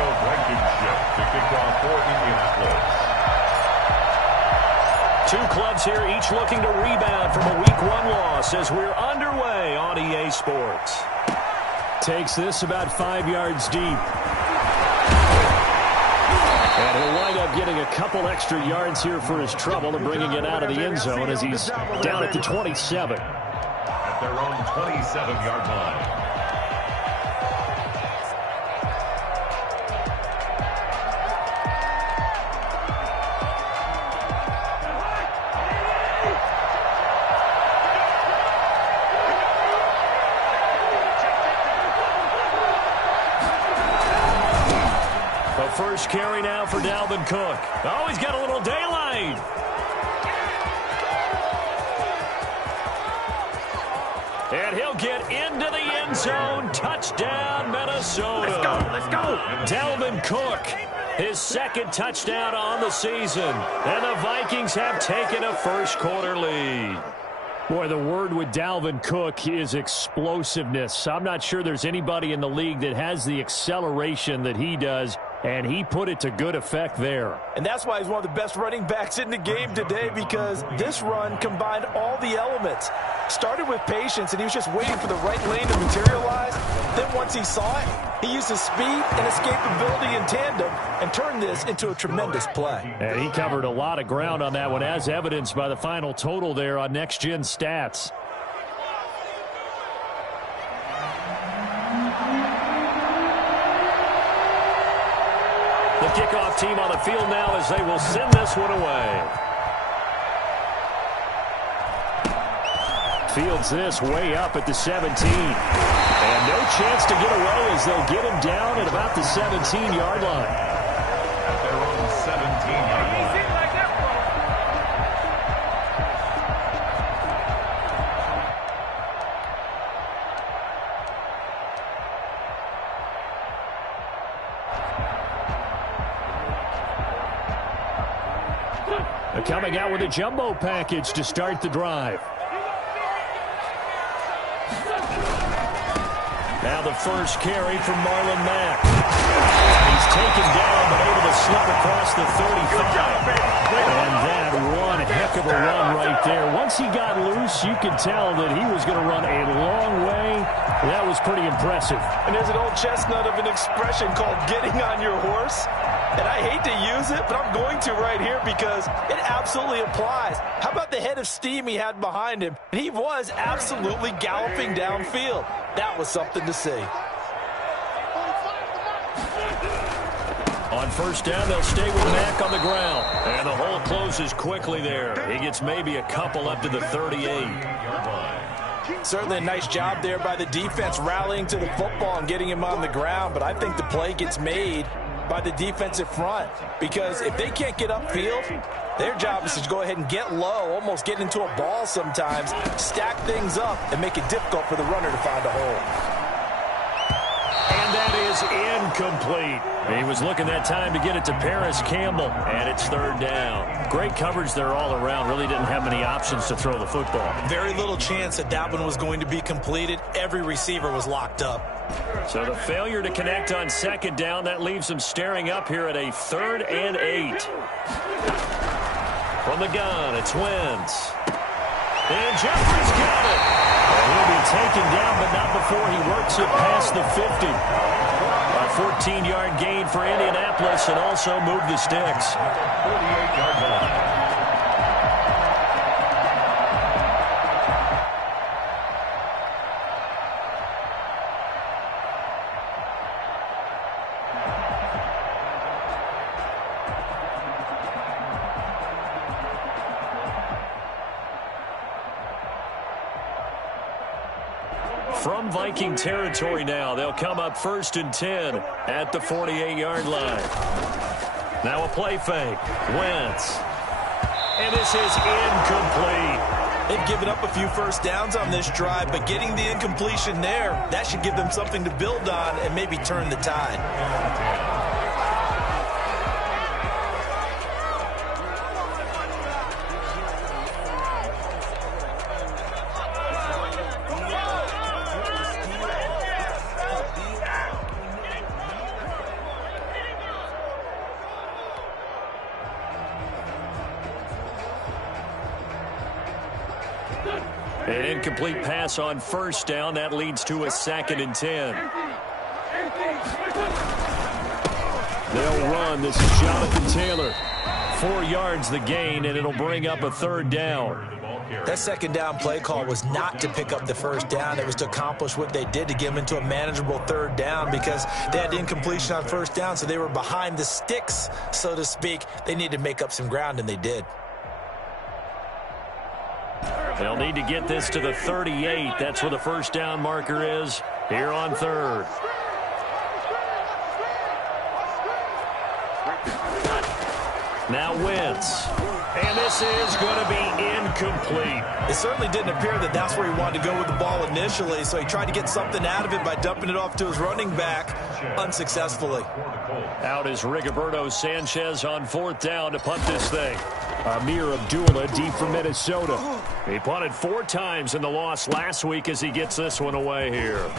Blankenship to kick off for Indianapolis. Two clubs here, each looking to rebound from a Week 1 loss as we're underway on EA Sports. Takes this about 5 yards deep. And he'll wind up getting a couple extra yards here for his trouble and bringing it out of the end zone as he's down at the 27. At their own 27-yard line. First carry now for Dalvin Cook. Oh, he's got a little daylight. And he'll get into the end zone. Touchdown, Minnesota. Let's go. Dalvin Cook, his second touchdown on the season. And the Vikings have taken a first-quarter lead. Boy, the word with Dalvin Cook is explosiveness. I'm not sure there's anybody in the league that has the acceleration that he does. And he put it to good effect there. And that's why he's one of the best running backs in the game today, because this run combined all the elements. Started with patience, and he was just waiting for the right lane to materialize. Then once he saw it, he used his speed and escapability in tandem and turned this into a tremendous play. And he covered a lot of ground on that one, as evidenced by the final total there on Next Gen Stats. The kickoff team on the field now as they will send this one away. Fields this way up at the 17. And no chance to get away as they'll get him down at about the 17-yard line. At their own 17-yard line. Coming out with a jumbo package to start the drive. Now the first carry from Marlon Mack. He's taken down but able to slip across the 35. And that one heck of a run right there. Once he got loose, you could tell that he was going to run a long way. That was pretty impressive. And there's an old chestnut of an expression called getting on your horse. And I hate to use it, but I'm going to right here because it absolutely applies. How about the head of steam he had behind him? He was absolutely galloping downfield. That was something to see. On first down, they'll stay with Mack on the ground. And the hole closes quickly there. He gets maybe a couple up to the 38. Certainly a nice job there by the defense rallying to the football and getting him on the ground. But I think the play gets made by the defensive front, because if they can't get upfield, their job is to go ahead and get low, almost get into a ball sometimes, stack things up, and make it difficult for the runner to find a hole. And that is incomplete. He was looking that time to get it to Paris Campbell, and it's third down. Great coverage there all around. Really didn't have many options to throw the football. Very little chance that one was going to be completed. Every receiver was locked up. So the failure to connect on second down, that leaves him staring up here at a 3rd and 8. From the gun, it's Wentz. And Jeffrey's got it. And he'll be taken down, but not before he works it past the 50. A 14-yard gain for Indianapolis and also move the sticks. 48-yard line. From Viking territory now, they'll come up 1st and 10 at the 48-yard line. Now a play fake. Wentz. And this is incomplete. They've given up a few first downs on this drive, but getting the incompletion there, that should give them something to build on and maybe turn the tide. An incomplete pass on first down. That leads to a 2nd and 10. They'll run. This is Jonathan Taylor. 4 yards the gain, and it'll bring up a 3rd down. That 2nd down play call was not to pick up the 1st down. It was to accomplish what they did, to get them into a manageable 3rd down, because they had incompletion on 1st down, so they were behind the sticks, so to speak. They needed to make up some ground, and they did. They'll need to get this to the 38. That's where the 1st down marker is here on 3rd. Now Wentz. And this is going to be incomplete. It certainly didn't appear that that's where he wanted to go with the ball initially, so he tried to get something out of it by dumping it off to his running back unsuccessfully. Out is Rigoberto Sanchez on 4th down to punt this thing. Amir Abdullah deep for Minnesota. He punted 4 times in the loss last week as he gets this one away here.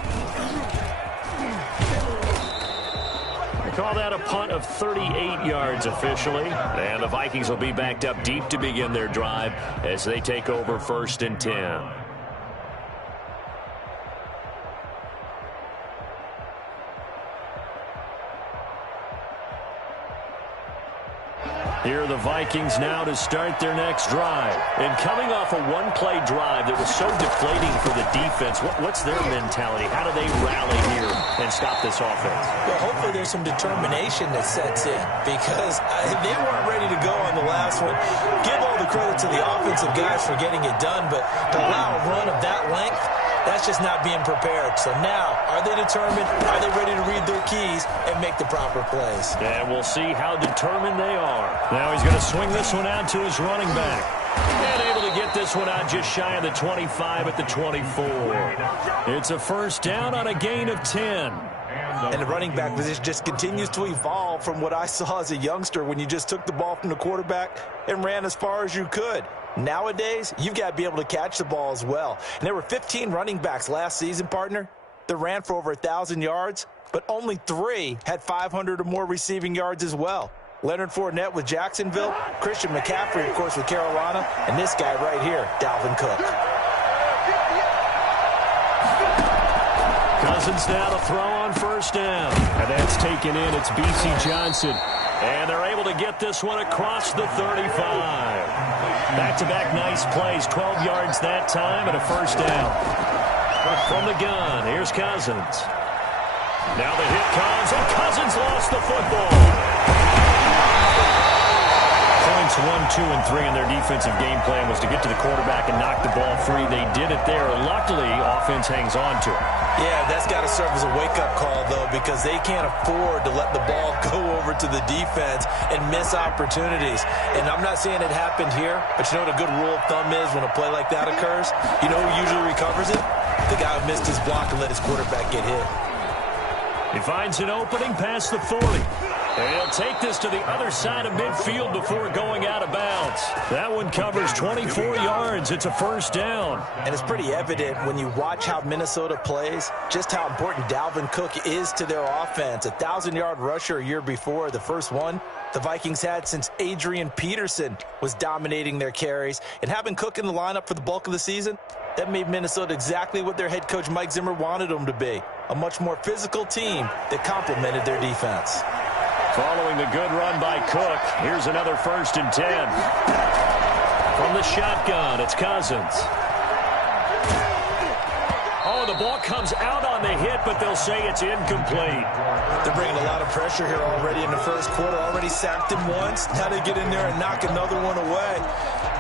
Call that a punt of 38 yards officially. And the Vikings will be backed up deep to begin their drive as they take over 1st and 10. Here are the Vikings now to start their next drive. And coming off a one-play drive that was so deflating for the defense, what's their mentality? How do they rally here and stop this offense? Well, hopefully there's some determination that sets in, because they weren't ready to go on the last one. Give all the credit to the offensive guys for getting it done, but to allow a run of that length, that's just not being prepared. So now, are they determined? Are they ready to read their keys and make the proper plays? And we'll see how determined they are. Now he's going to swing this one out to his running back. And able to get this one out just shy of the 25 at the 24. It's a 1st down on a gain of 10. And the running back position just continues to evolve from what I saw as a youngster when you just took the ball from the quarterback and ran as far as you could. Nowadays, you've got to be able to catch the ball as well. And there were 15 running backs last season, partner, that ran for over 1,000 yards, but only 3 had 500 or more receiving yards as well. Leonard Fournette with Jacksonville, Christian McCaffrey, of course, with Carolina, and this guy right here, Dalvin Cook. Cousins now to throw on 1st down. And that's taken in. It's B.C. Johnson. And they're able to get this one across the 35. Back-to-back nice plays. 12 yards that time and a 1st down. From the gun, here's Cousins. Now the hit comes, and Cousins lost the football. Points 1, 2, and 3 in their defensive game plan was to get to the quarterback and knock the ball free. They did it there. Luckily, offense hangs on to it. Yeah, that's got to serve as a wake-up call, though, because they can't afford to let the ball go over to the defense and miss opportunities. And I'm not saying it happened here, but you know what a good rule of thumb is when a play like that occurs? You know who usually recovers it? The guy who missed his block and let his quarterback get hit. He finds an opening past the 40. And he'll take this to the other side of midfield before going out of bounds. That one covers 24 yards. It's a 1st down. And it's pretty evident when you watch how Minnesota plays, just how important Dalvin Cook is to their offense. 1,000-yard rusher a year before, the first one the Vikings had since Adrian Peterson was dominating their carries. And having Cook in the lineup for the bulk of the season, that made Minnesota exactly what their head coach Mike Zimmer wanted them to be. A much more physical team that complemented their defense. Following the good run by Cook, here's another 1st and 10. From the shotgun, it's Cousins. Oh, the ball comes out on the hit, but they'll say it's incomplete. They're bringing a lot of pressure here already in the 1st quarter. Already sacked him once. Now they get in there and knock another one away.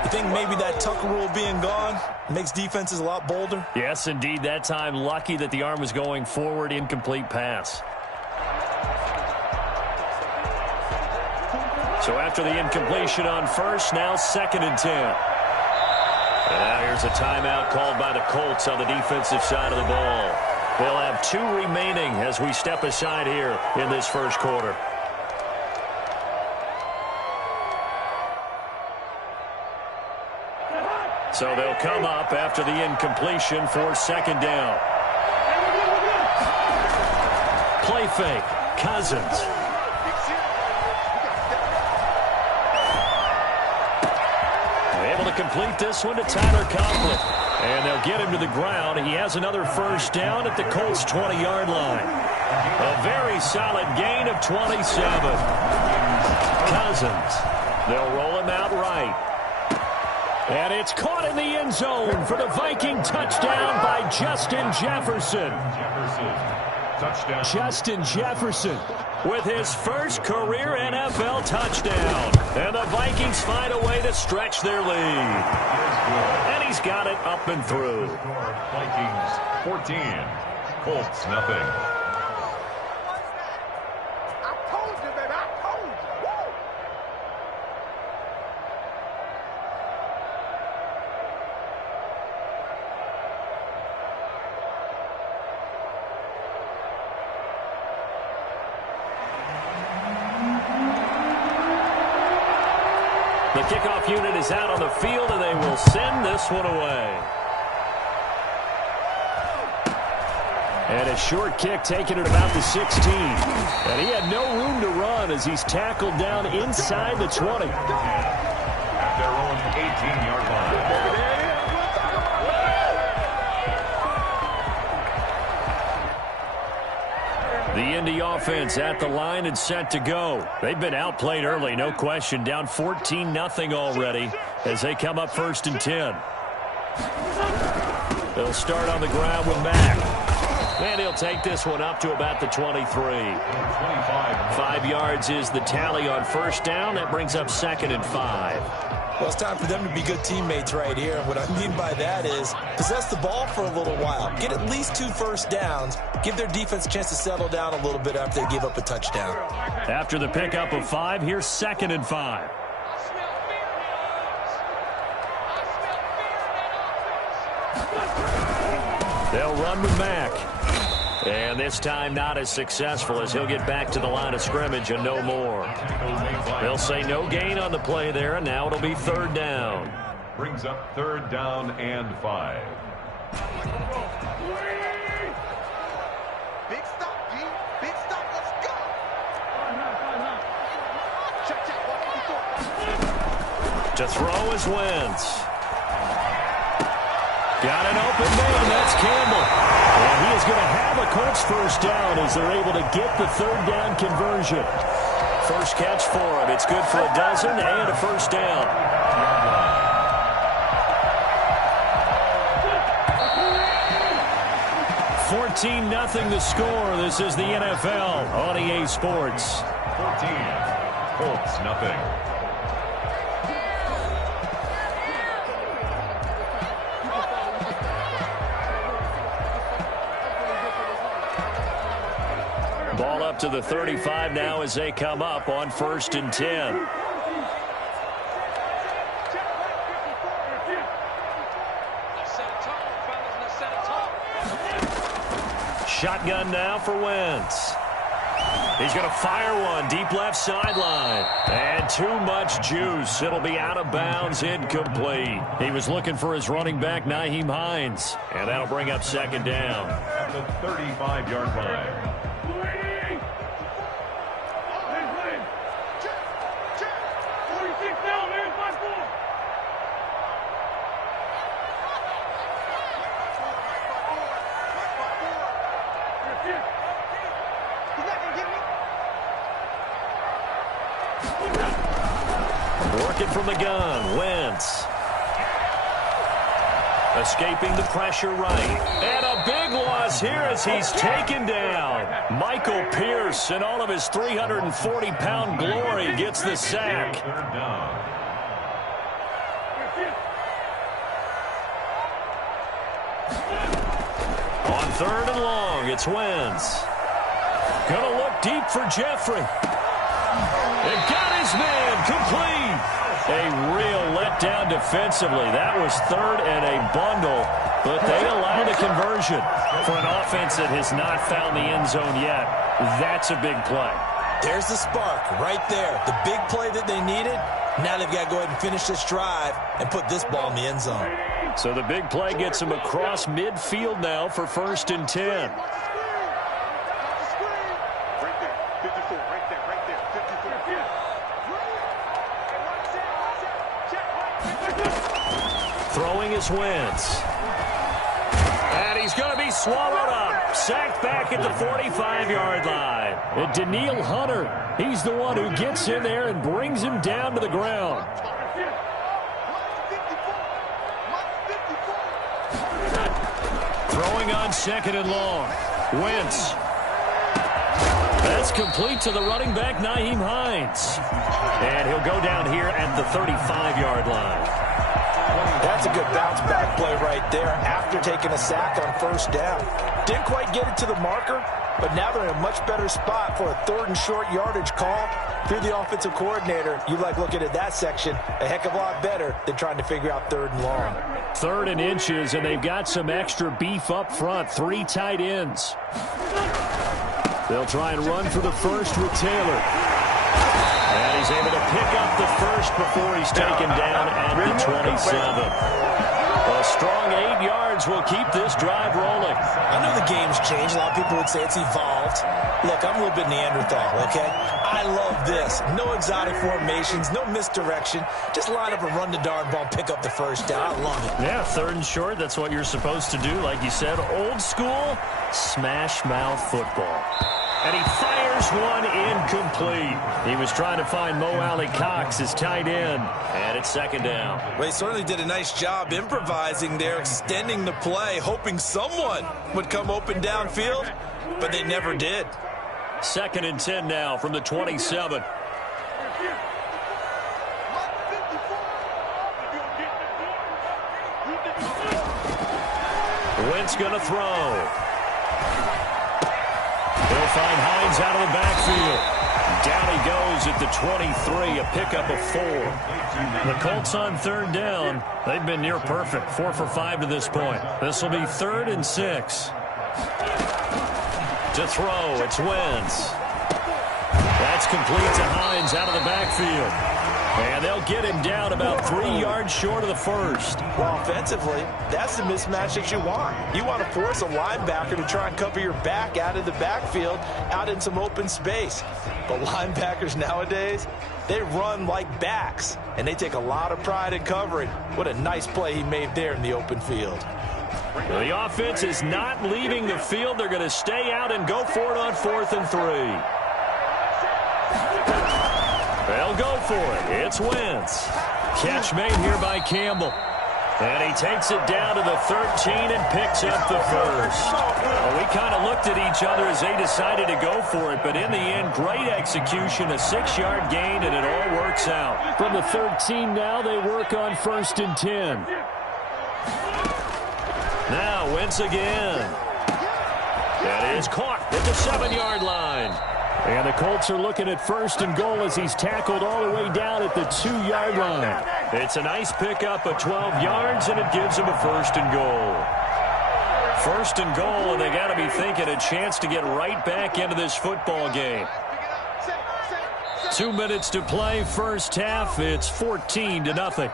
You think maybe that Tucker rule being gone makes defenses a lot bolder? Yes, indeed. That time, lucky that the arm was going forward. Incomplete pass. So after the incompletion on 1st, now 2nd and 10. And now here's a timeout called by the Colts on the defensive side of the ball. They'll have 2 remaining as we step aside here in this 1st quarter. So they'll come up after the incompletion for 2nd down. Play fake. Cousins. Able to complete this one to Tyler Conklin. And they'll will get him to the ground. He has another first down at the Colts' 20-yard line. A very solid gain of 27. Cousins. They'll roll him out right. And it's caught in the end zone for the Viking touchdown by Justin Jefferson. Touchdown. Justin Jefferson with his first career NFL touchdown. And the Vikings find a way to stretch their lead. And he's got it up and through. Vikings 14, Colts nothing. The kickoff unit is out on the field, and they will send this one away. And a short kick taken at about the 16. And he had no room to run as he's tackled down inside the 20. At their own 18-yard line. The Indy offense at the line and set to go. They've been outplayed early, no question. Down 14-0 already as they come up 1st and 10. They'll start on the ground with Mack. And he'll take this one up to about the 23. 5 yards is the tally on first down. That brings up 2nd and 5. Well, it's time for them to be good teammates right here. And what I mean by that is possess the ball for a little while. Get at least 2 first downs. Give their defense a chance to settle down a little bit after they give up a touchdown. After the pickup of 5, here's 2nd and 5. They'll run with Mack. And this time not as successful as he'll get back to the line of scrimmage and no more. They'll say no gain on the play there, and now it'll be 3rd down. Brings up 3rd down and 5. Big stop, G. Big stop. Let's go. Check. To throw is Wentz. Got an open man. That's Campbell. And he is going to have a Colts first down as they're able to get the 3rd down conversion. First catch for him. It's good for a dozen and a first down. 14-0 the score. This is the NFL on EA Sports. 14, Colts nothing. Ball up to the 35 now as they come up on 1st and 10. Shotgun now for Wentz. He's going to fire one deep left sideline. And too much juice. It'll be out of bounds, incomplete. He was looking for his running back, Nyheim Hines. And that'll bring up 2nd down. At the 35-yard line. Working from the gun, Wentz. Escaping the pressure right. And a big loss here as he's taken down. Michael Pierce, in all of his 340-pound glory, gets the sack. 3rd down. On 3rd and long, it's Wentz. Gonna look deep for Jeffrey. It got his man complete. A real letdown defensively. That was 3rd and a bundle, but they allowed a conversion. For an offense that has not found the end zone yet, that's a big play. There's the spark right there. The big play that they needed. Now they've got to go ahead and finish this drive and put this ball in the end zone. So the big play gets him across midfield now for 1st and 10. Throwing is Wentz. swallowed up. Sacked back at the 45-yard line. And Daniil Hunter, he's the one who gets in there and brings him down to the ground. Throwing on 2nd and long. Wentz. That's complete to the running back, Nyheim Hines. And he'll go down here at the 35-yard line. That's a good bounce-back play right there after taking a sack on 1st down. Didn't quite get it to the marker, but now they're in a much better spot for a 3rd and short yardage call. If you're the offensive coordinator, you like looking at that section a heck of a lot better than trying to figure out 3rd and long. 3rd and inches, and they've got some extra beef up front. 3 tight ends. They'll try and run for the first with Taylor. And he's able to pick up the first before he's taken down at the 27. A strong 8 yards will keep this drive rolling. I know the game's changed. A lot of people would say it's evolved. Look, I'm a little bit Neanderthal, okay? I love this. No exotic formations, no misdirection. Just line up and run the darn ball, pick up the first down. I love it. Yeah, 3rd and short, that's what you're supposed to do. Like you said, old school, smash mouth football. And he fires one incomplete. He was trying to find Mo Alley-Cox, his tight end. And it's 2nd down. Well, he certainly did a nice job improvising there, extending the play, hoping someone would come open downfield, but they never did. 2nd and 10 now from the 27. Wentz going to throw. He'll find Hines out of the backfield. Down he goes at the 23, a pickup of 4. The Colts on 3rd down. They've been near perfect, 4 for 5 to this point. This will be 3rd and 6. To throw, it's Wentz. That's complete to Hines out of the backfield. And they'll get him down about 3 yards short of the first. Well, offensively, that's the mismatch that you want. You want to force a linebacker to try and cover your back out of the backfield, out in some open space. But linebackers nowadays, they run like backs, and they take a lot of pride in covering. What a nice play he made there in the open field. Well, the offense is not leaving the field. They're going to stay out and go for it on 4th and 3. They'll go for it. It's Wentz. Catch made here by Campbell. And he takes it down to the 13 and picks up the first. Well, we kind of looked at each other as they decided to go for it, but in the end, great execution, a 6-yard gain, and it all works out. From the 13 now, they work on 1st and 10. Now, Wentz again. That is caught at the 7-yard line. And the Colts are looking at 1st and goal as he's tackled all the way down at the 2-yard line. It's a nice pickup of 12 yards, and it gives them a 1st and goal. 1st and goal, and they got to be thinking a chance to get right back into this football game. 2 minutes to play, first half. It's 14-0.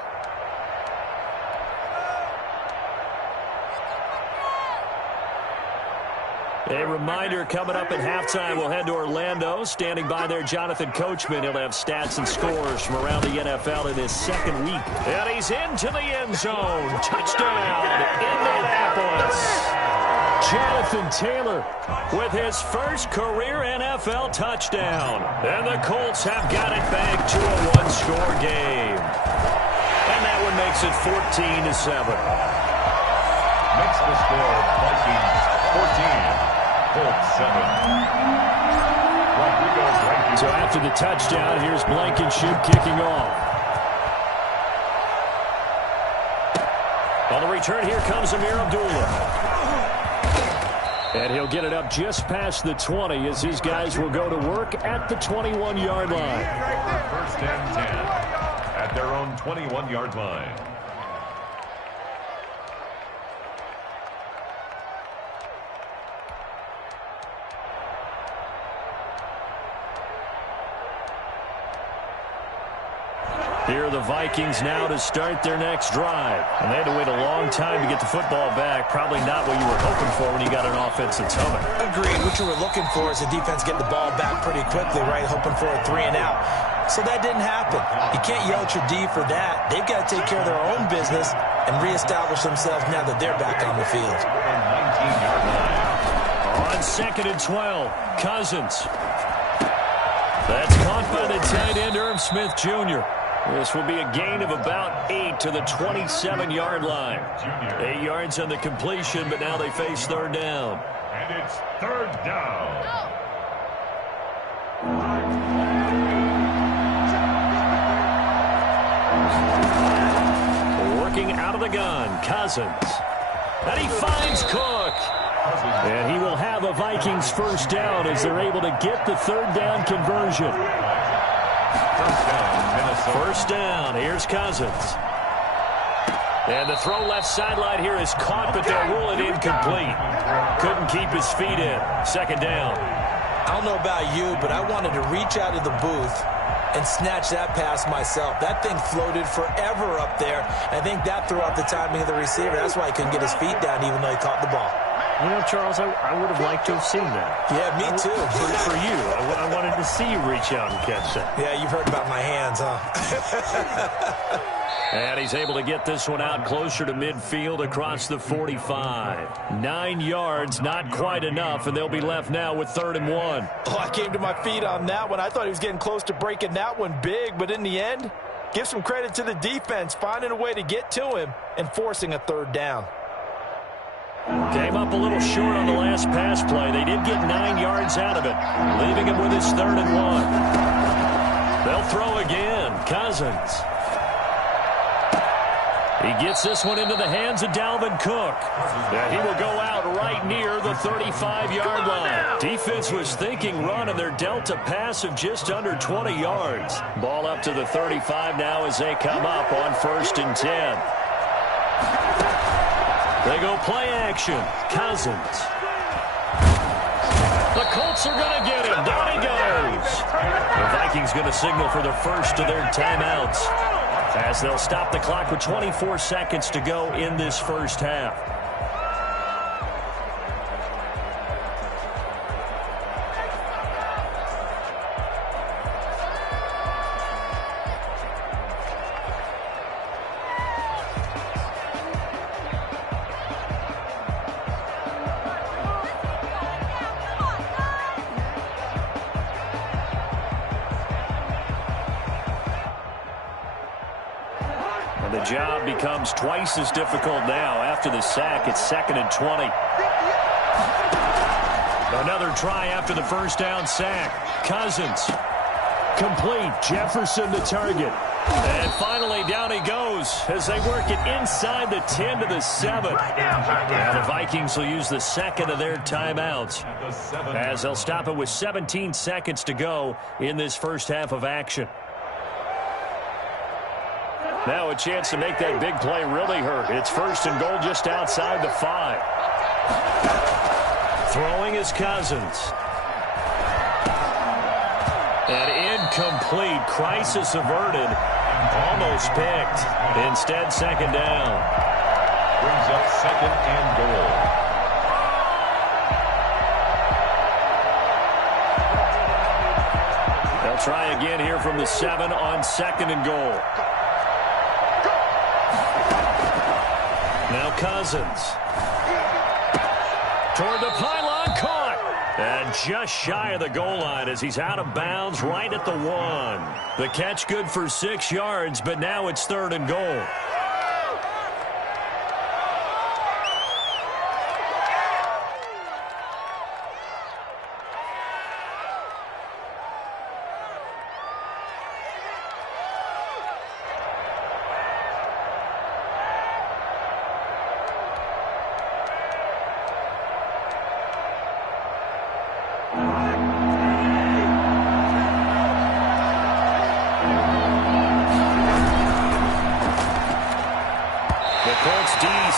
A reminder, coming up at halftime, we'll head to Orlando. Standing by there, Jonathan Coachman. He'll have stats and scores from around the NFL in his 2nd week. And he's into the end zone. Touchdown, Indianapolis. Jonathan Taylor with his first career NFL touchdown. And the Colts have got it back to a 1-score game. And that one makes it 14-7. Makes the score Vikings 14. So after the touchdown, here's Blankenship kicking off. On the return, here comes Amir Abdullah. And he'll get it up just past the 20 as his guys will go to work at the 21-yard line. 1st and 10 at their own 21-yard line. Here are the Vikings now to start their next drive. And they had to wait a long time to get the football back. Probably not what you were hoping for when you got an offense that's humming. Agreed. What you were looking for is the defense getting the ball back pretty quickly, right? Hoping for a 3 and out. So that didn't happen. You can't yell at your D for that. They've got to take care of their own business and reestablish themselves now that they're back on the field. 19-yard line. On 2nd and 12, Cousins. That's caught by the tight end, Irv Smith Jr. This will be a gain of about 8 to the 27-yard line. 8 yards on the completion, but now they face third down. And it's third down. Working out of the gun, Cousins. And he finds Cook. And he will have a Vikings first down as they're able to get the third down conversion. First down, here's Cousins. And the throw left sideline here is caught, but they'll rule it incomplete. Couldn't keep his feet in. Second down. I don't know about you, but I wanted to reach out of the booth and snatch that pass myself. That thing floated forever up there. I think that threw off the timing of the receiver. That's why he couldn't get his feet down even though he caught the ball. You know, Charles, I would have liked to have seen that. Yeah, me too. For you. I wanted to see you reach out and catch that. Yeah, you've heard about my hands, huh? And he's able to get this one out closer to midfield across the 45. 9 yards, not quite enough, and they'll be left now with 3rd and 1. Oh, I came to my feet on that one. I thought he was getting close to breaking that one big, but in the end, give some credit to the defense, finding a way to get to him and forcing a third down. Came up a little short on the last pass play. They did get 9 yards out of it, leaving him with his 3rd and 1. They'll throw again. Cousins. He gets this one into the hands of Dalvin Cook. And he will go out right near the 35-yard line. Defense was thinking run, and they're dealt a pass of just under 20 yards. Ball up to the 35 now as they come up on 1st and 10. They go play action. Cousins. The Colts are going to get him. Down he goes. The Vikings going to signal for the first of their timeouts as they'll stop the clock with 24 seconds to go in this first half. And the job becomes twice as difficult now after the sack. It's 2nd and 20. Another try after the first down sack. Cousins. Complete. Jefferson the target. And finally down he goes as they work it inside the 10 to the 7. Now the Vikings will use the second of their timeouts as they'll stop it with 17 seconds to go in this first half of action. Now a chance to make that big play really hurt. It's 1st and goal just outside the 5. Throwing is Cousins. And incomplete. Crisis averted. Almost picked. Instead, 2nd down. Brings up 2nd and goal. They'll try again here from the 7 on 2nd and goal. Now Cousins. Toward the pylon, caught. And just shy of the goal line as he's out of bounds right at the 1. The catch good for 6 yards, but now it's 3rd and goal.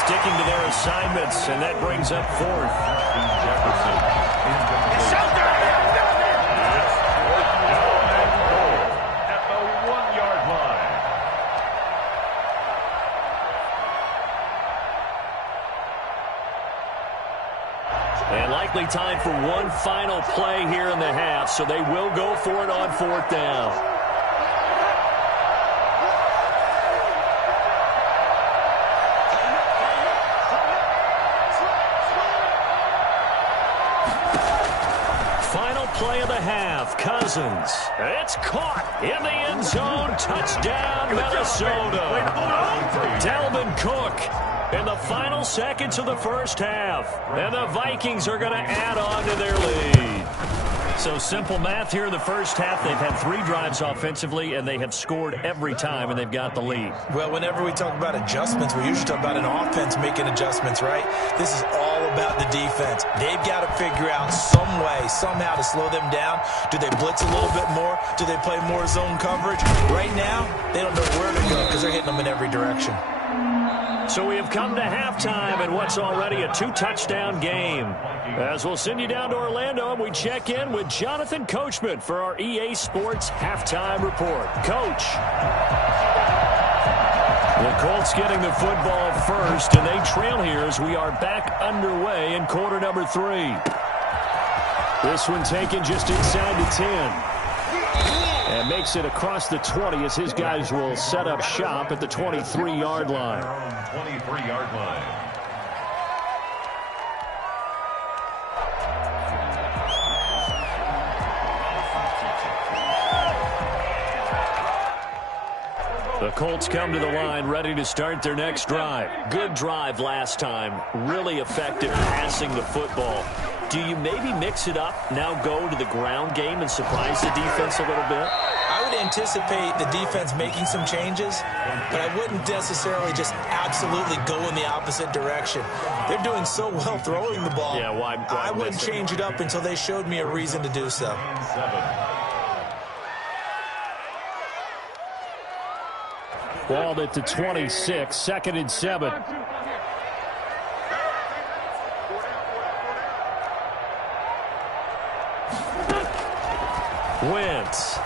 Sticking to their assignments, and that brings up 4th. Jefferson. It's out there. It's 4th down and goal at the 1-yard line. And likely time for one final play here in the half, so they will go for it on 4th down. play of the half. Cousins. It's caught in the end zone. Touchdown, Minnesota. Dalvin Cook in the final seconds of the first half. And the Vikings are going to add on to their lead. So simple math here in the first half. They've had 3 drives offensively, and they have scored every time, and they've got the lead. Well, whenever we talk about adjustments, we usually talk about an offense making adjustments, right? This is all about the defense. They've got to figure out some way, somehow to slow them down. Do they blitz a little bit more? Do they play more zone coverage? Right now, they don't know where to go because they're hitting them in every direction. So we have come to halftime in what's already a 2-touchdown game. As we'll send you down to Orlando, and we check in with Jonathan Coachman for our EA Sports Halftime Report. Coach. The Colts getting the football first, and they trail here as we are back underway in quarter number 3. This one taken just inside the 10. And makes it across the 20 as his guys will set up shop at the 23-yard line. 23-yard line. The Colts come to the line ready to start their next drive. Good drive last time. Really effective passing the football. Do you maybe mix it up, now go to the ground game and surprise the defense a little bit? I would anticipate the defense making some changes, but I wouldn't necessarily just absolutely go in the opposite direction. They're doing so well throwing the ball. Yeah, why I wouldn't change it up until they showed me a reason to do so. Ball at the 26, 2nd and 7. Wentz.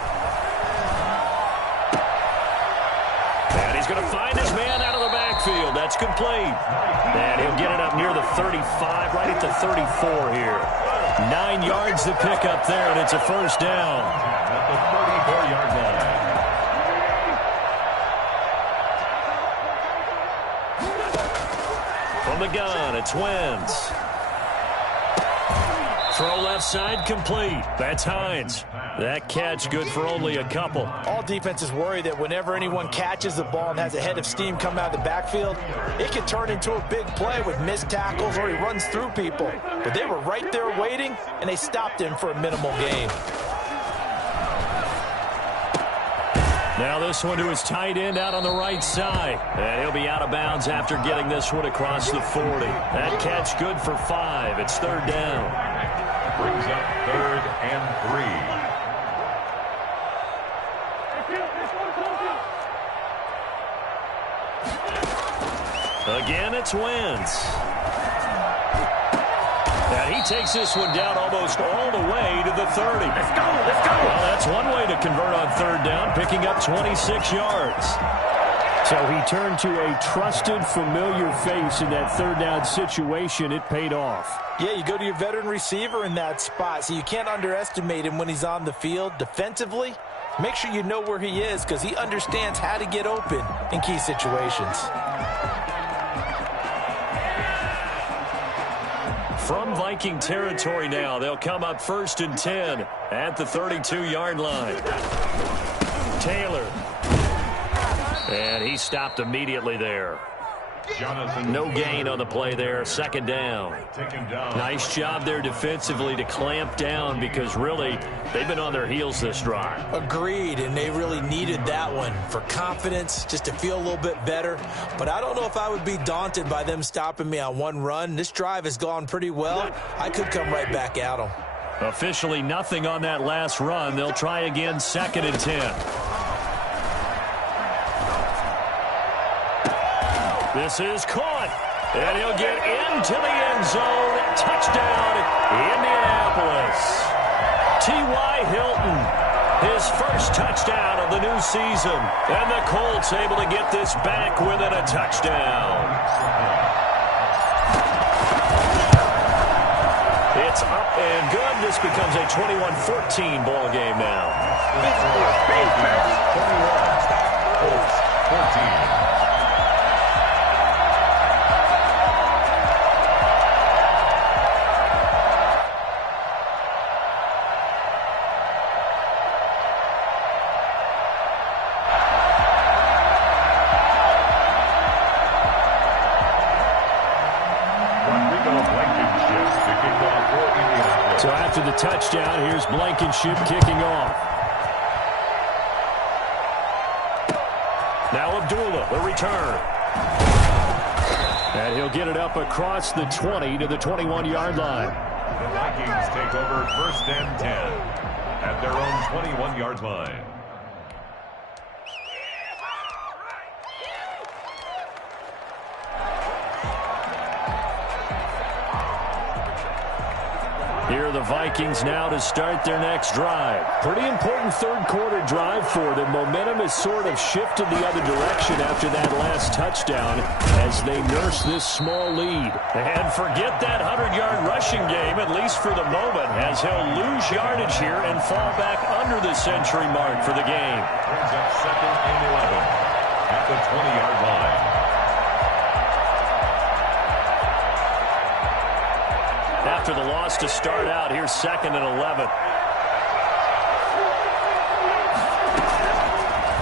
And he's going to find his man out of the backfield. That's complete. And he'll get it up near the 35, right at the 34 here. 9 yards to pick up there, and it's a first down. At the 34-yard line. From the gun, it's Wentz. Throw left side complete. That's Hines. That catch good for only a couple. All defenses worry that whenever anyone catches the ball and has a head of steam come out of the backfield, it can turn into a big play with missed tackles or he runs through people. But they were right there waiting, and they stopped him for a minimal gain. Now this one to his tight end out on the right side. And he'll be out of bounds after getting this one across the 40. That catch good for 5. It's 3rd down. Brings up 3rd and 3. Again, it's Wentz. And he takes this one down almost all the way to the 30. Let's go, let's go. Well, that's one way to convert on 3rd down, picking up 26 yards. So he turned to a trusted, familiar face in that 3rd down situation. It paid off. Yeah, you go to your veteran receiver in that spot, so you can't underestimate him when he's on the field. Defensively, make sure you know where he is because he understands how to get open in key situations. From Viking territory now, they'll come up 1st and 10 at the 32-yard line. Taylor. And he stopped immediately there. No gain on the play there. 2nd down. Nice job there defensively to clamp down because really they've been on their heels this drive. Agreed, and they really needed that one for confidence, just to feel a little bit better. But I don't know if I would be daunted by them stopping me on one run. This drive has gone pretty well. I could come right back at them. Officially nothing on that last run. They'll try again 2nd and 10. This is caught, and he'll get into the end zone. Touchdown, Indianapolis. T.Y. Hilton, his first touchdown of the new season, and the Colts able to get this back within a touchdown. It's up and good. This becomes a 21-14 ball game now. 14. So after the touchdown, here's Blankenship kicking off. Now Abdullah, the return. And he'll get it up across the 20 to the 21-yard line. The Vikings take over 1st and 10 at their own 21-yard line. Here are the Vikings now to start their next drive. Pretty important third-quarter drive for them. Momentum has sort of shifted the other direction after that last touchdown as they nurse this small lead. And forget that 100-yard rushing game, at least for the moment, as he'll lose yardage here and fall back under the century mark for the game. Brings up 2nd and 11 at the 20-yard line. After the loss to start out, here's 2nd and 11.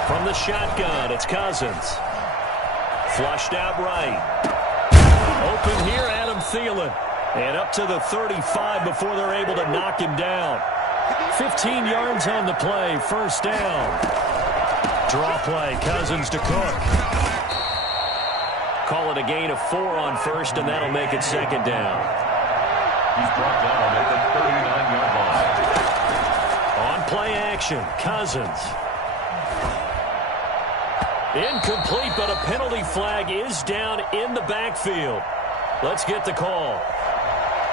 From the shotgun, it's Cousins. Flushed out right. Open here, Adam Thielen. And up to the 35 before they're able to knock him down. 15 yards on the play, 1st down. Draw play, Cousins to Cook. Call it a gain of 4 on 1st, and that'll make it 2nd down. He's brought down at the 39-yard line. On play action, Cousins. Incomplete, but a penalty flag is down in the backfield. Let's get the call.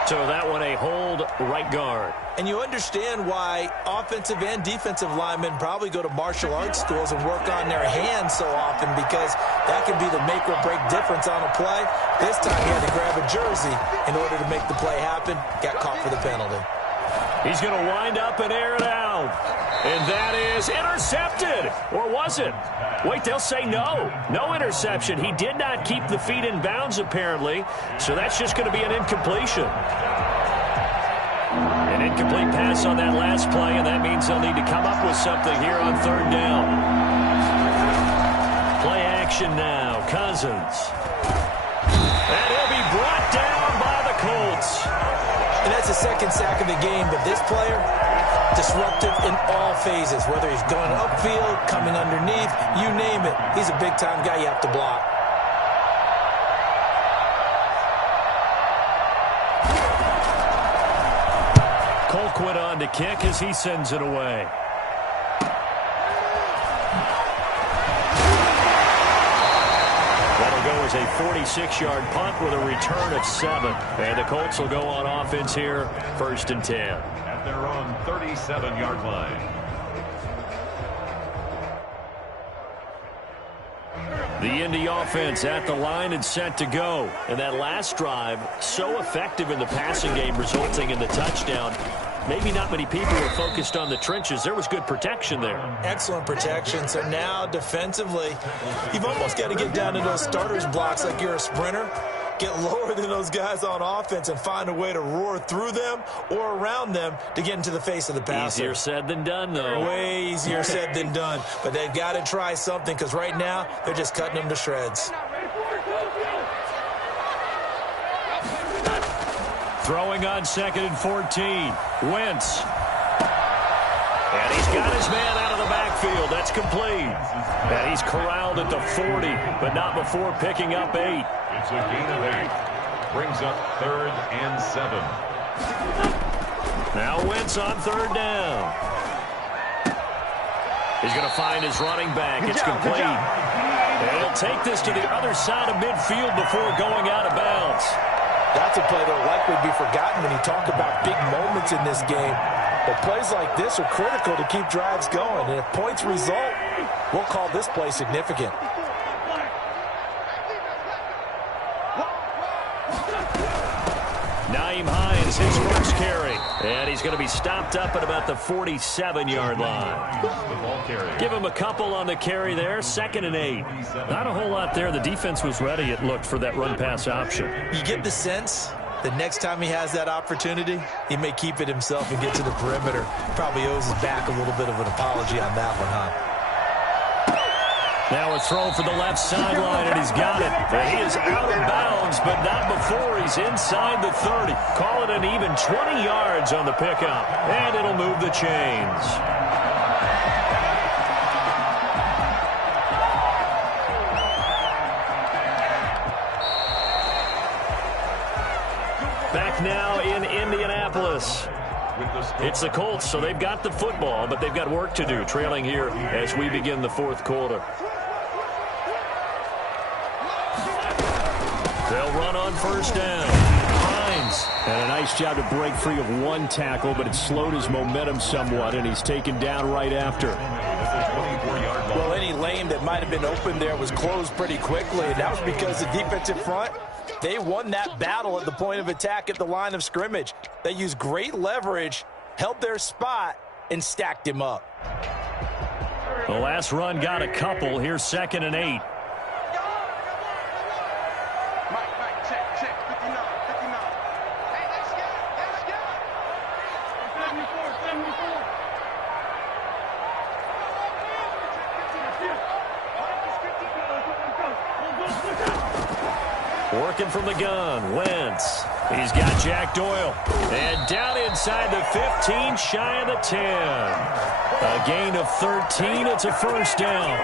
So that one a hold, right guard. And you understand why offensive and defensive linemen probably go to martial arts schools and work on their hands so often, because that can be the make or break difference on a play. This time he had to grab a jersey in order to make the play happen. Got caught for the penalty. He's going to wind up and air it out. And that is intercepted. Or was it? Wait, they'll say no. No interception. He did not keep the feet in bounds, apparently. So that's just going to be an incompletion. An incomplete pass on that last play, and that means they'll need to come up with something here on 3rd down. Play action now. Cousins. And he'll be brought down by the Colts. And that's the 2nd sack of the game, but this player, disruptive in all phases, whether he's going upfield, coming underneath, you name it. He's a big-time guy you have to block. Colquitt on to kick as he sends it away. That'll go as a 46-yard punt with a return of 7. And the Colts will go on offense here, 1st and 10. At their own 37-yard line. The Indy offense at the line and set to go. And that last drive, so effective in the passing game, resulting in the touchdown. Maybe not many people were focused on the trenches. There was good protection there. Excellent protection. So now defensively, you've almost got to get down to those starters blocks like you're a sprinter. Get lower than those guys on offense and find a way to roar through them or around them to get into the face of the passer. Easier said than done, though. Way easier said than done. But they've got to try something, because right now they're just cutting them to shreds. Throwing on 2nd and 14. Wentz. And he's got his man out of the backfield. That's complete. And he's corralled at the 40, but not before picking up 8. It's a gain of 8. Brings up 3rd and 7. Now Wentz on 3rd down. He's going to find his running back. It's complete. And he'll take this to the other side of midfield before going out of bounds. That's a play that will likely be forgotten when you talk about big moments in this game. But plays like this are critical to keep drives going. And if points result, we'll call this play significant. Naeem Hines, his first carry. And he's going to be stopped up at about the 47-yard line. Give him a couple on the carry there. 2nd and 8. Not a whole lot there. The defense was ready, it looked, for that run-pass option. You get the sense that next time he has that opportunity, he may keep it himself and get to the perimeter. Probably owes his back a little bit of an apology on that one, huh? Now a throw for the left sideline, and he's got it. And he is out of bounds, but not before he's inside the 30. Call it an even 20 yards on the pickup, and it'll move the chains. Back now in Indianapolis. It's the Colts, so they've got the football, but they've got work to do, trailing here as we begin the fourth quarter. They'll run on first down. Hines. And a nice job to break free of one tackle, but it slowed his momentum somewhat, and he's taken down right after. Well, any lane that might have been open there was closed pretty quickly, and that was because the defensive front, they won that battle at the point of attack at the line of scrimmage. They used great leverage, held their spot, and stacked him up. The last run got a couple. Here's 2nd and 8. Working from the gun, Wentz. He's got Jack Doyle. And down inside the 15, shy of the 10. A gain of 13, it's a first down.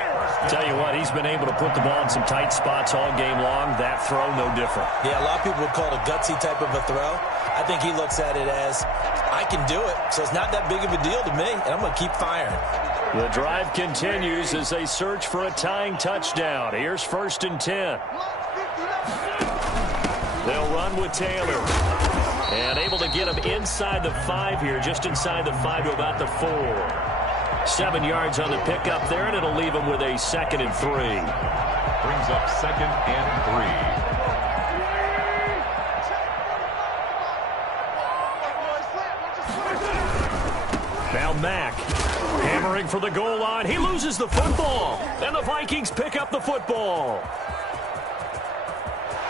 Tell you what, he's been able to put the ball in some tight spots all game long. That throw, no different. Yeah, a lot of people would call it a gutsy type of a throw. I think he looks at it as, I can do it, so it's not that big of a deal to me, and I'm going to keep firing. The drive continues as they search for a tying touchdown. Here's 1st and 10. They'll run with Taylor. And able to get him inside the 5 here, just inside the 5 to about the 4. 7 yards on the pickup there, and it'll leave him with a 2nd and 3. Brings up 2nd and 3. Now Mack hammering for the goal line. He loses the football, and the Vikings pick up the football.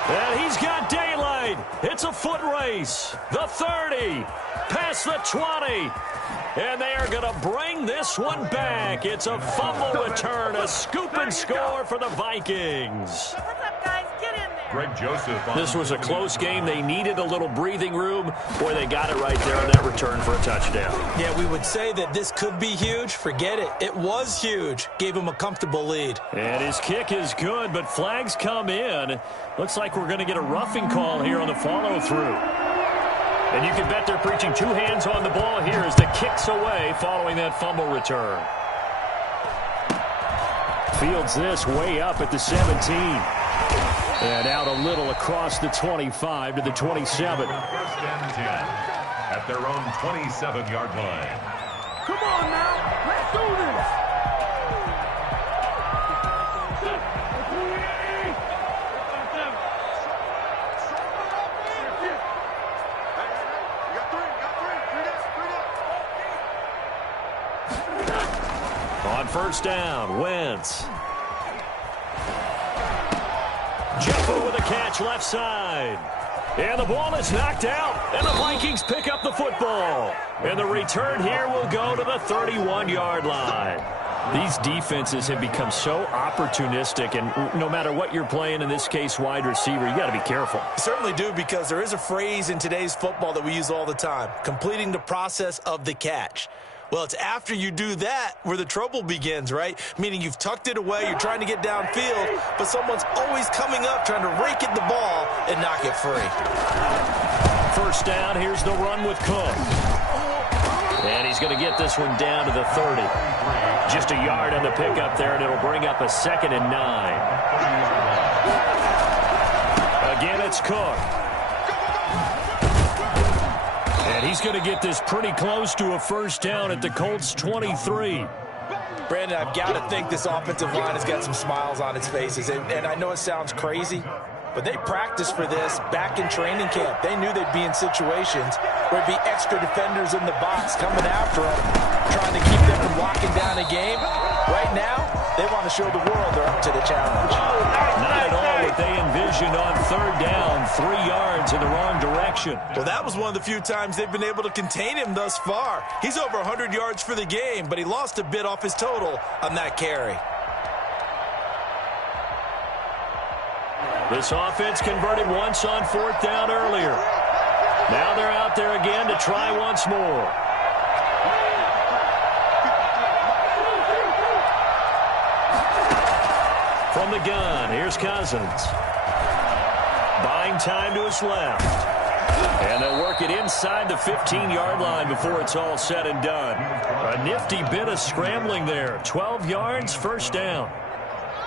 And he's got daylight. It's a foot race. The 30, past the 20. And they are going to bring this one back. It's a fumble return, a scoop and score for the Vikings. What's up, guys? Get in there. Greg Joseph. This was a close game. They needed a little breathing room. Boy, they got it right there on that return for a touchdown. Yeah, we would say that this could be huge. Forget it. It was huge. Gave him a comfortable lead. And his kick is good, but flags come in. Looks like we're going to get a roughing call here on the follow-through. And you can bet they're preaching 2 hands on the ball here as the kick's away following that fumble return. Fields this way up at the 17. And out a little across the 25 to the 27. 1st and 10 at their own 27-yard line. Come on now, let's do this. On first down, Wentz. Jeffo with a catch left side. And the ball is knocked out. And the Vikings pick up the football. And the return here will go to the 31-yard line. These defenses have become so opportunistic, and no matter what you're playing, in this case wide receiver, you got to be careful. You certainly do, because there is a phrase in today's football that we use all the time, completing the process of the catch. Well, it's after you do that where the trouble begins, right? Meaning you've tucked it away, you're trying to get downfield, but someone's always coming up trying to rake at the ball and knock it free. First down, here's the run with Cook. And he's going to get this one down to the 30. Just a yard on the pickup there, and it'll bring up a 2nd and 9. Again, it's Cook. And he's going to get this pretty close to a first down at the Colts 23. Brandon, I've got to think this offensive line has got some smiles on its faces. And I know it sounds crazy, but they practiced for this back in training camp. They knew they'd be in situations where it'd be extra defenders in the box coming after them, trying to keep them from locking down a game. Right now, they want to show the world they're up to the challenge. Not at all what they envisioned on third down, 3 yards in the wrong direction. Well, that was one of the few times they've been able to contain him thus far. He's over 100 yards for the game, but he lost a bit off his total on that carry. This offense converted once on 4th down earlier. Now they're out there again to try once more. From the gun, here's Cousins. Buying time to his left. And they'll work it inside the 15-yard line before it's all said and done. A nifty bit of scrambling there. 12 yards, first down.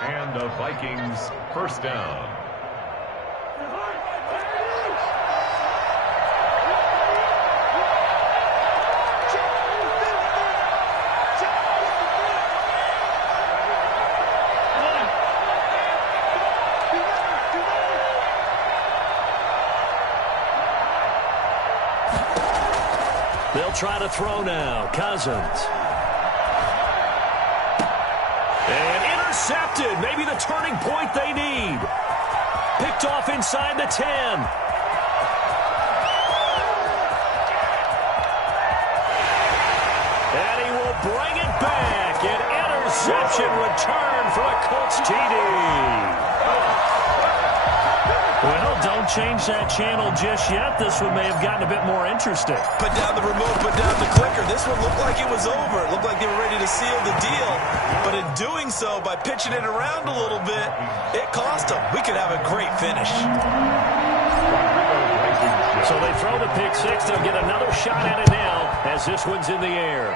And the Vikings first down. They'll try to throw now. Cousins. And intercepted. Maybe the turning point they need. Picked off inside the 10. And he will bring it back. An interception return for a Colts TD. Well, don't change that channel just yet. This one may have gotten a bit more interesting. Put down the remote, put down the clicker. This one looked like it was over. It looked like they were ready to seal the deal. But in doing so, by pitching it around a little bit, it cost them. We could have a great finish. So they throw the pick six. They'll get another shot at it now as this one's in the air.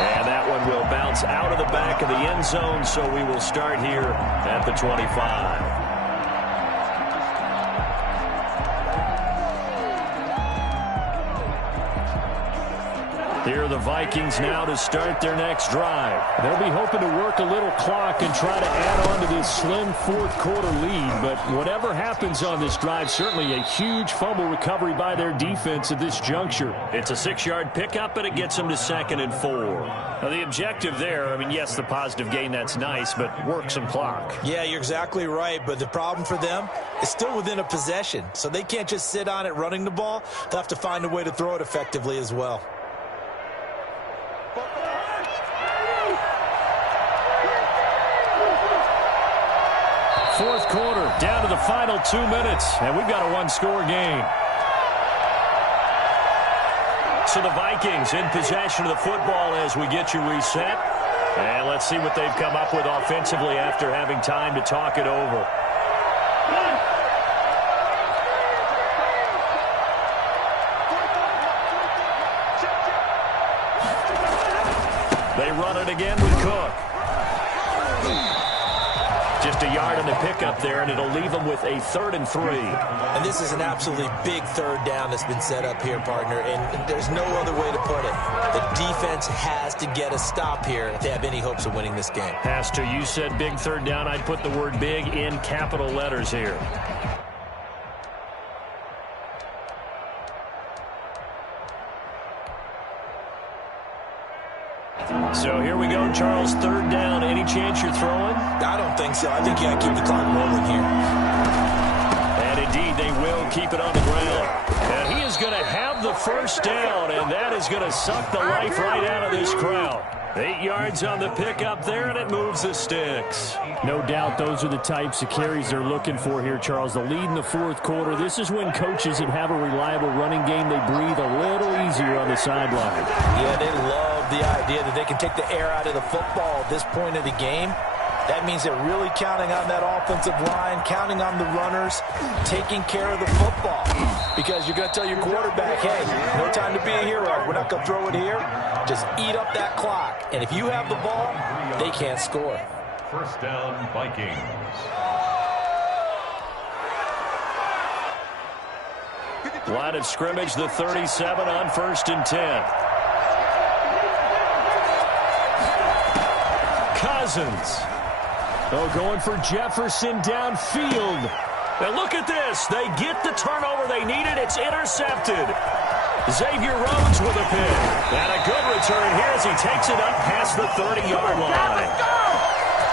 And that one will bounce out of the back of the end zone, so we will start here at the 25. Here are the Vikings now to start their next drive. They'll be hoping to work a little clock and try to add on to this slim fourth-quarter lead. But whatever happens on this drive, certainly a huge fumble recovery by their defense at this juncture. It's a 6-yard pickup, and it gets them to 2nd and 4. Now, the objective there, I mean, yes, the positive gain, that's nice, but work some clock. Yeah, you're exactly right. But the problem for them is still within a possession. So they can't just sit on it running the ball. They'll have to find a way to throw it effectively as well. Fourth quarter, down to the final 2 minutes, and we've got a one-score game. So the Vikings in possession of the football as we get you reset. And let's see what they've come up with offensively after having time to talk it over. They run it again with Cook. Just a yard on the pickup there, and it'll leave them with a 3rd and 3. And this is an absolutely big 3rd down that's been set up here, partner, and there's no other way to put it. The defense has to get a stop here if they have any hopes of winning this game. Has to. You said big 3rd down. I'd put the word big in capital letters here. So here we go, Charles. 3rd down. Any chance you're throwing? I don't think so. I think you got to keep the clock rolling here. And indeed, they will keep it on the ground. And he is going to have the first down, and that is going to suck the life right out of this crowd. 8 yards on the pickup there, and it moves the sticks. No doubt those are the types of carries they're looking for here, Charles. The lead in the fourth quarter. This is when coaches that have a reliable running game, they breathe a little easier on the sideline. Yeah, they love the idea that they can take the air out of the football at this point of the game. That means they're really counting on that offensive line, counting on the runners, taking care of the football. Because you're going to tell your quarterback, hey, no time to be a hero. We're not going to throw it here. Just eat up that clock. And if you have the ball, they can't score. First down, Vikings. Line of scrimmage, the 37 on 1st and 10. Cousins. Oh, going for Jefferson downfield. Now look at this. They get the turnover they needed. It's intercepted. Xavier Rhodes with a pick. And a good return here as he takes it up past the 30-yard line.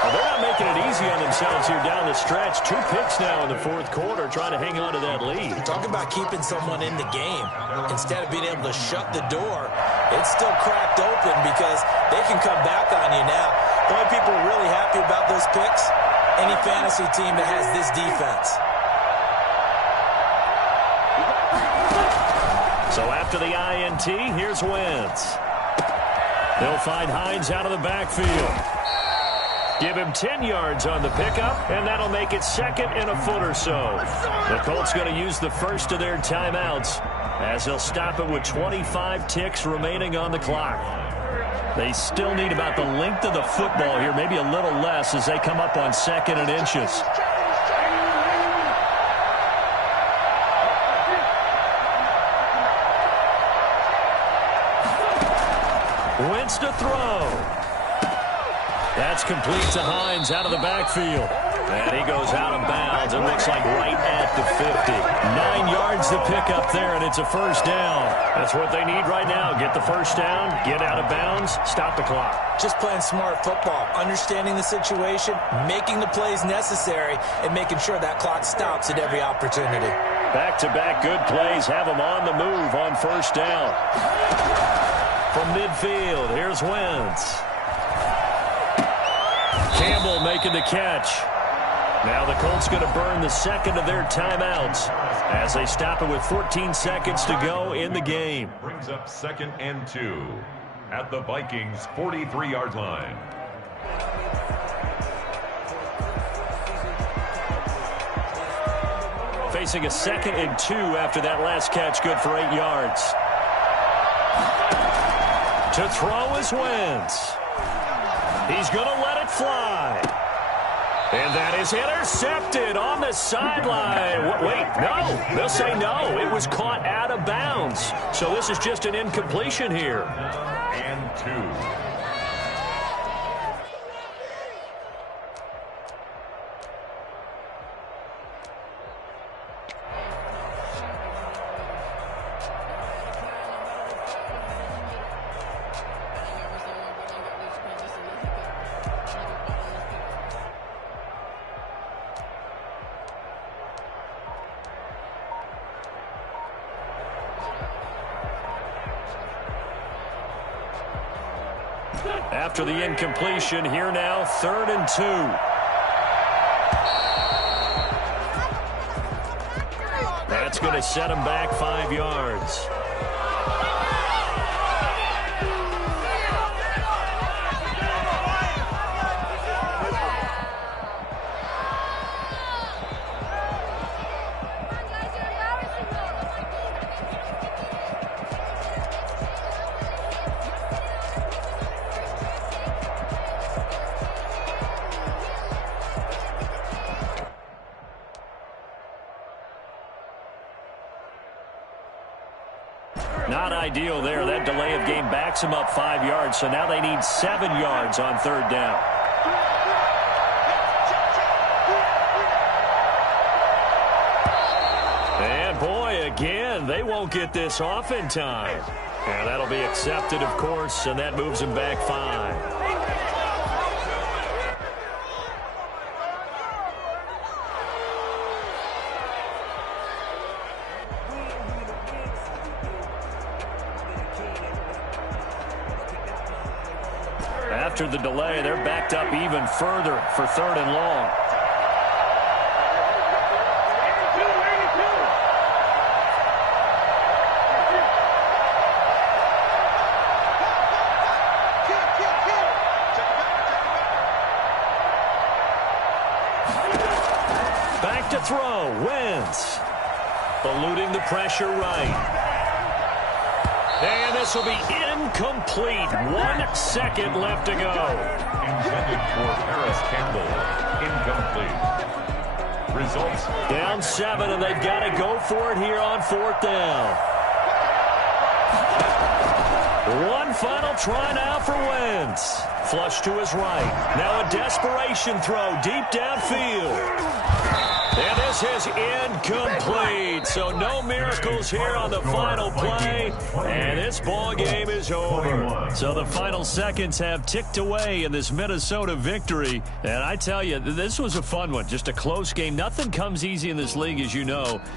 Well, they're not making it easy on themselves here down the stretch. 2 picks now in the fourth quarter, trying to hang on to that lead. Talk about keeping someone in the game. Instead of being able to shut the door, it's still cracked open because they can come back on you now. The only people really happy about those picks any fantasy team that has this defense. So after the INT, here's Wentz. They'll find Hines out of the backfield. Give him 10 yards on the pickup, and that'll make it second and a foot or so. The Colts going to use the first of their timeouts as they'll stop it with 25 ticks remaining on the clock. They still need about the length of the football here, maybe a little less as they come up on second and inches. Wentz to throw. That's complete to Hines out of the backfield. And he goes out of bounds. It looks like right at the 50. 9 yards to pick up there, and it's a first down. That's what they need right now. Get the first down, get out of bounds, stop the clock. Just playing smart football, understanding the situation, making the plays necessary, and making sure that clock stops at every opportunity. Back-to-back good plays have them on the move on first down. From midfield, here's Wentz. Campbell making the catch. Now the Colts going to burn the second of their timeouts as they stop it with 14 seconds to go in the game. Brings up 2nd and 2 at the Vikings' 43-yard line. Facing a 2nd and 2 after that last catch, good for 8 yards. To throw is Wentz. He's going to let it fly. And that is intercepted on the sideline. Wait, no. They'll say no. It was caught out of bounds. So this is just an incompletion here. And 2. After the incompletion, here now, 3rd and 2. That's going to set him back 5 yards. Not ideal there. That delay of game backs them up 5 yards, so now they need 7 yards on 3rd down. And boy, again, they won't get this off in time. And that'll be accepted, of course, and that moves them back 5. After the delay, they're backed up even further for 3rd and long. Back to throw, Wentz. Eluding the pressure right. And this will be incomplete. 1 second left to go. Intended for Paris Campbell. Incomplete. Results. Down 7, and they've got to go for it here on 4th down. One final try now for Wentz. Flush to his right. Now a desperation throw deep downfield. And this is incomplete. So no miracles here on the final play. And this ball game is over. So the final seconds have ticked away in this Minnesota victory. And I tell you, this was a fun one. Just a close game. Nothing comes easy in this league, as you know.